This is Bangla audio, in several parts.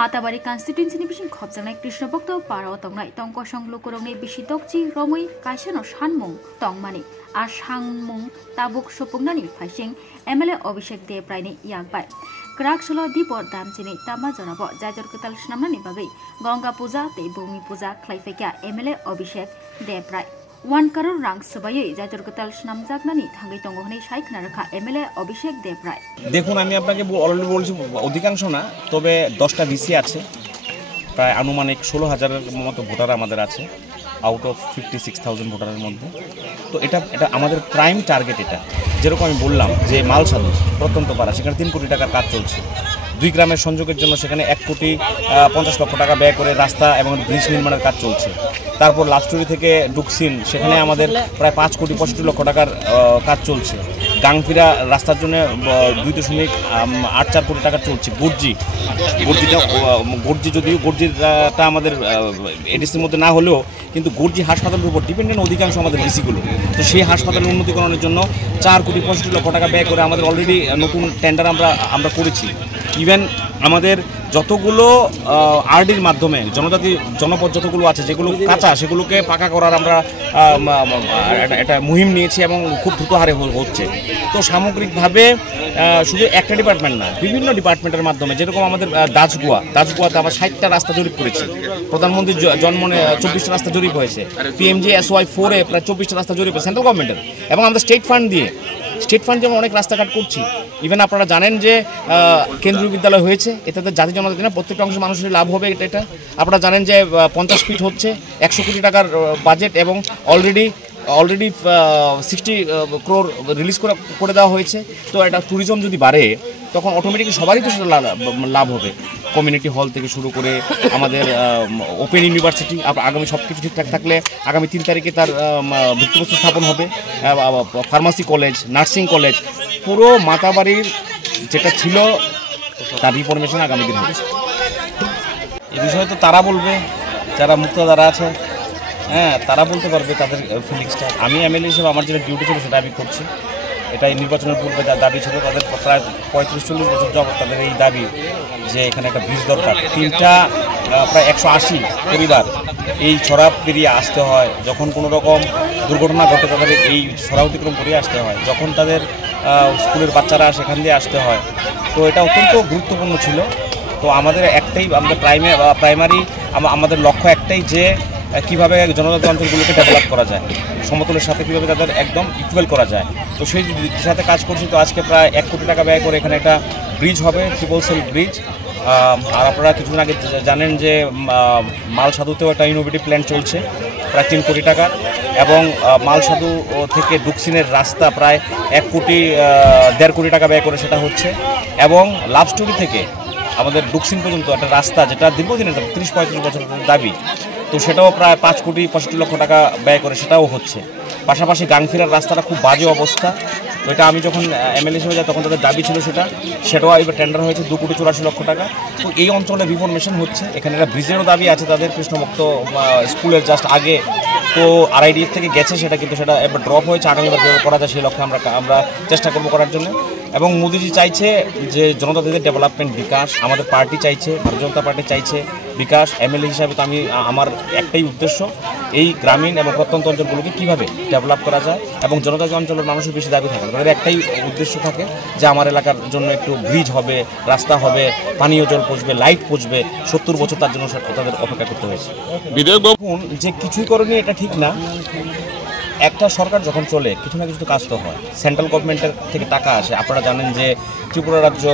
माताबारी कन्स्टिट्युएन्सीनि बिसिं खबजानाय कृष्णभक्त पाराव तंनाय तंकसं लोकरंनि बिसि तकजि रमै कायसानो सानमुं तंमानि आ सांमुं ताबुक सपुंनानि फाइसिं एमएलए अभिषेक देवरायनि याकबाय क्राकसलो दीपर दामचिनि तामा जनाबो जाजर कताल स्नामनानि बागै गंगा पूजा ते भूमि पूजा ख्लाइफेका एमएलए अभिषेक देवराय 1 करोड़ रां सबायै जाजर कताल स्नामजागनानि थांगै तंगो हनै साइखना रखा एमएलए अभिषेक देवराय দেখুন আমি আপনাকে অলরেডি বলছি অধিকাংশ না তবে 10টা ভিসি আছে প্রায় আনুমানিক 16000 এর মতো ভোটার আমাদের আছে আউট অফ 56000 ভোটারের মধ্যে তো এটা আমাদের প্রাইম টার্গেট এটা যেরকম আমি বললাম যে মালসাদু প্রত্যন্ত পাড়া সেখানে 3 কোটি টাকার কাজ চলছে দুই গ্রামের সংযোগের জন্য সেখানে 1 কোটি 50 লক্ষ টাকা ব্যয় করে রাস্তা এবং ব্রিজ নির্মাণের কাজ চলছে তারপর লাভস্টোরি থেকে ডুকসিন সেখানে আমাদের প্রায় 5 কোটি 65 লক্ষ টাকার কাজ চলছে গাংফিরা রাস্তার জন্য 2.84 কোটি টাকা চলছে গর্জিটা আমাদের এডিসির মধ্যে না হলেও কিন্তু গর্জি হাসপাতালের উপর ডিপেন্ডেন্ট অধিকাংশ আমাদের ডিসিগুলো তো সেই হাসপাতালের উন্নতিকরণের জন্য 4 কোটি 65 লক্ষ টাকা ব্যয় করে আমাদের অলরেডি নতুন টেন্ডার আমরা করেছি ইভেন আমাদের যতগুলো আরডির মাধ্যমে জনপদ যতগুলো আছে যেগুলো কাঁচা সেগুলোকে পাকা করার আমরা একটা মুহিম নিয়েছি এবং খুব দ্রুত হারে হচ্ছে তো সামগ্রিকভাবে শুধু একটা ডিপার্টমেন্ট না বিভিন্ন ডিপার্টমেন্টের মাধ্যমে যেরকম আমাদের দাসগুয়াতে আমরা 60টা রাস্তা জরিপ করেছি প্রধানমন্ত্রীর জন্মনে 24টা রাস্তা জরিপ হয়েছে PMGSY4 এ প্রায় 24টা রাস্তা জরিপ সেন্ট্রাল গভর্নমেন্টের এবং আমরা স্টেট ফান্ড যেমন অনেক রাস্তাঘাট করছি ইভেন আপনারা জানেন যে কেন্দ্রীয় বিদ্যালয় হয়েছে এটাতে জাতি জনজাতি প্রত্যেকটা অংশের মানুষের লাভ হবে এটা আপনারা জানেন যে 50 ফিট হচ্ছে 100 কোটি টাকার বাজেট এবং অলরেডি 60 crore রিলিজ করে দেওয়া হয়েছে তো এটা ট্যুরিজম যদি বাড়ে তখন অটোমেটিকলি সবারই তো সেটা লাভ হবে কমিউনিটি হল থেকে শুরু করে আমাদের ওপেন ইউনিভার্সিটি আগামী সব কিছু ঠিকঠাক থাকলে আগামী 3 তারিখে তার ভিত্তিপ্রস্তর স্থাপন হবে ফার্মাসি কলেজ নার্সিং কলেজ পুরো মাতাবাড়ির যেটা ছিল তার রিফরমেশন আগামী দিন হবে এই বিষয়ে তো তারা বলবে যারা মুক্তধারা আছে হ্যাঁ তারা বলতে পারবে তাদের ফিলিংসটা আমি এমএলএ হিসেবে আমার যেটা ডিউটি ছিল সেটা আমি করছি এটাই নির্বাচনের পূর্বে দাবি ছিল তাদের প্রায় 35-40 বছর যাবত তাদের এই দাবি যে এখানে একটা ব্রিজ দরকার তিনটা প্রায় 180 পরিবার এই ছড়া পেরিয়ে আসতে হয় যখন কোনো রকম দুর্ঘটনা ঘটে তাদের এই ছড়া অতিক্রম করে আসতে হয় যখন তাদের স্কুলের বাচ্চারা সেখান দিয়ে আসতে হয় তো এটা অত্যন্ত গুরুত্বপূর্ণ ছিল তো আমাদের একটাই আমরা প্রাইমারি আমাদের লক্ষ্য একটাই যে কীভাবে জনজাতি অঞ্চলগুলোকে ডেভেলপ করা যায় সমতলের সাথে কীভাবে তাদের একদম ইকুয়াল করা যায় তো সেই সাথে কাজ করছি তো আজকে প্রায় 1 কোটি টাকা ব্যয় করে এখানে একটা ব্রিজ হবে ট্রিপল সেল ব্রিজ আর আপনারা কিছুদিন আগে জানেন যে মালসাদুতেও একটা ইনোভেটিভ প্ল্যান চলছে প্রায় 3 কোটি টাকা এবং মালসাদু থেকে ডুকসিনের রাস্তা প্রায় 1 কোটি 1.5 কোটি টাকা ব্যয় করে সেটা হচ্ছে এবং লাভস্টোরি থেকে আমাদের ডুকসিন পর্যন্ত একটা রাস্তা যেটা দীর্ঘদিনের 30-35 বছরের দাবি তো সেটাও প্রায় 5 কোটি 65 লক্ষ টাকা ব্যয় করে সেটাও হচ্ছে পাশাপাশি গাংফিরার রাস্তাটা খুব বাজে অবস্থা তো এটা আমি যখন এমএলএ হিসেবে যাই তখন তাদের দাবি ছিল সেটাও এবার টেন্ডার হয়েছে 2 কোটি 84 লক্ষ টাকা তো এই অঞ্চলে রিফরমেশন হচ্ছে এখানে একটা ব্রিজেরও দাবি আছে তাদের কৃষ্ণভক্ত স্কুলের জাস্ট আগে তো RIDF থেকে গেছে সেটা কিন্তু সেটা এবার ড্রপ হয়েছে আগামীবার করা যায় সেই লক্ষ্যে আমরা চেষ্টা করবো করার জন্য এবং মোদিজি চাইছে যে জনজাতিদের ডেভেলপমেন্ট বিকাশ আমাদের পার্টি চাইছে ভারতীয় জনতা পার্টি চাইছে বিকাশ এমএলএ হিসাবে তো আমার একটাই উদ্দেশ্য এই গ্রামীণ এবং প্রত্যন্ত অঞ্চলগুলোকে কীভাবে ডেভেলপ করা যায় এবং জনজাতি অঞ্চলের মানুষের বেশি দাবি থাকে তাদের একটাই উদ্দেশ্য থাকে যে আমার এলাকার জন্য একটু ব্রিজ হবে রাস্তা হবে পানীয় জল পৌঁছবে লাইট পৌঁছবে 70 বছর তার জন্য তাদের অপেক্ষা করতে হয়েছে বিধায়ক যে কিছুই করেনি এটা ঠিক না একটা সরকার যখন চলে কিছু না কিছু কাজ তো হয় সেন্ট্রাল গভর্নমেন্টের থেকে টাকা আসে আপনারা জানেন যে ত্রিপুরা রাজ্য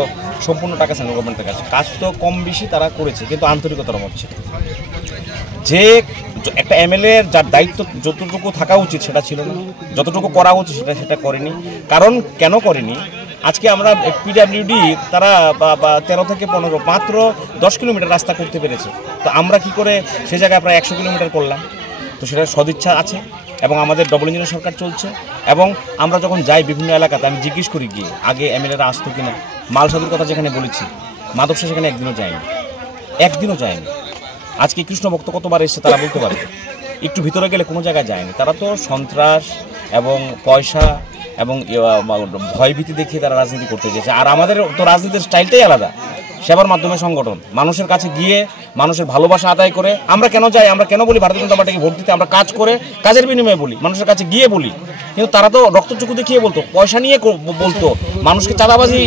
সম্পূর্ণ টাকা সেন্ট্রাল গভর্নমেন্ট থেকে আসে কাজ তো কম বেশি তারা করেছে কিন্তু আন্তরিকতার অভাব ছিল যে একটা এমএলএ যার দায়িত্ব যতটুকু থাকা উচিত সেটা ছিল না যতটুকু করা উচিত সেটা করেনি কারণ কেন করেনি আজকে আমরা PWD তারা 13 থেকে 15 মাত্র 10 কিলোমিটার রাস্তা করতে পেরেছে তো আমরা কি করে সে জায়গায় প্রায় 100 কিলোমিটার করলাম তো সেটা সদিচ্ছা আছে এবং আমাদের ডবল ইঞ্জিনের সরকার চলছে এবং আমরা যখন যাই বিভিন্ন এলাকাতে আমি জিজ্ঞেস করি গিয়ে আগে এমএলএরা আসতো কিনা মালসাদুর কথা যেখানে বলেছি মাধবসা সেখানে একদিনও যায়নি আজকে কৃষ্ণভক্ত কতবার এসেছে তারা বলতে পারবে একটু ভিতরে গেলে কোনো জায়গায় যায়নি তারা তো সন্ত্রাস এবং পয়সা এবং ভয়ভীতি দেখিয়ে তারা রাজনীতি করতে চেয়েছে আর আমাদের তো রাজনীতির স্টাইলটাই আলাদা সেবার মাধ্যমে সংগঠন, মানুষের কাছে গিয়ে মানুষের ভালোবাসা আদায় করে। আমরা কেন যাই, আমরা কেন বলি ভারতীয় জনতা পার্টিকে ভোট দিতে? আমরা কাজ করে, কাজের বিনিময়ে বলি, মানুষের কাছে গিয়ে বলি। কিন্তু তারা তো রক্তচক্ষু দেখিয়ে বলতো, পয়সা নিয়ে বলতো, মানুষকে চাঁদাবাজি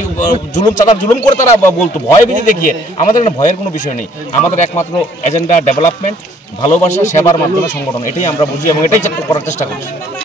জুলুম করে তারা বলতো, ভয় ভীতি দেখিয়ে। আমাদের এখানে ভয়ের কোনো বিষয় নেই। আমাদের একমাত্র এজেন্ডা ডেভেলপমেন্ট, ভালোবাসা, সেবার মাধ্যমে সংগঠন, এটাই আমরা বুঝি এবং এটাই করার চেষ্টা করছি।